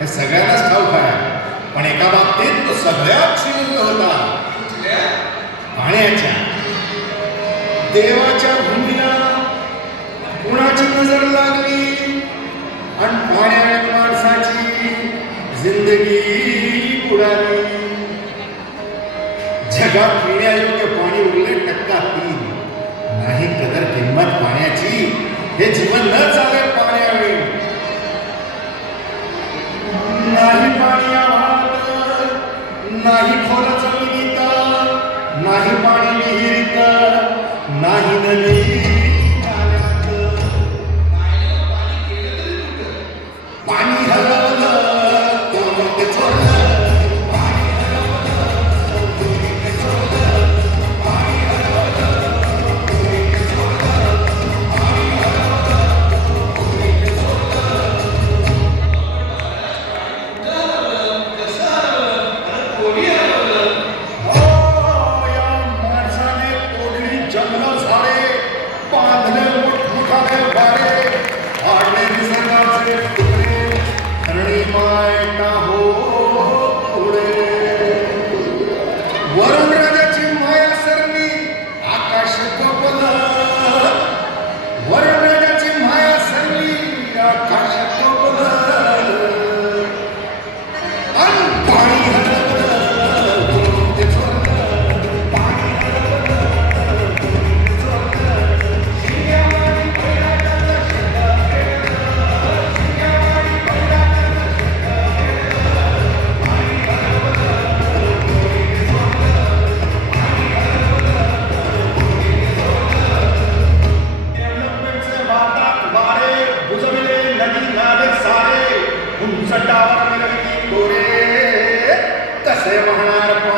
हे सगळ्यांनाच ठाऊक आहे. पण एका बाबतीत तो सगळ्यात श्रीमंत होता. पाण्याच्या देवाच्या भूमीला कुणाची नजर लागली? आणि पाण्यात माणसाची जिंदगी उडाली. जगात पिण्यायोग्य पाणी उरले टक्का तीन. नाही कदर किंमत पाण्याची हे जीवन न चालेल नाही खोलच विनीत नाही पाणी विहिरीत नाही नदी శ్రీమహారప్ప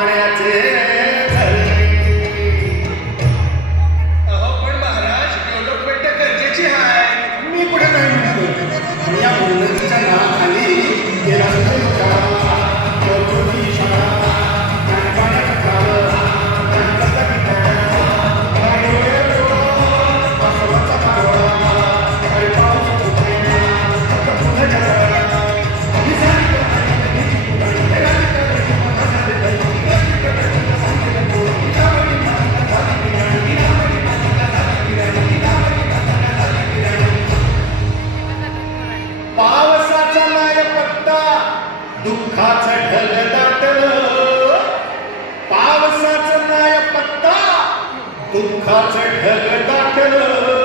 Tu kaçak her dakika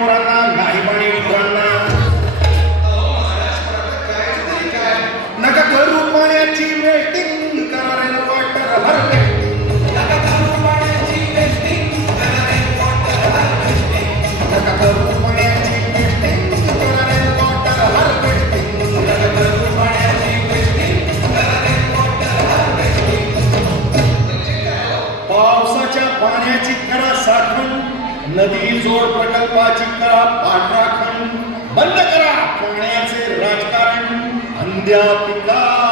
पोरांना गाईबाडी पोरांना नका घर रुपयाची वेटिंग करायला वाटर भरते पावसाच्या पाण्याची करा साठवण. नदी जोड प्रकल्पाची करा पांढरा बंद करा. पुण्याचे राजकारण अंध्या पिका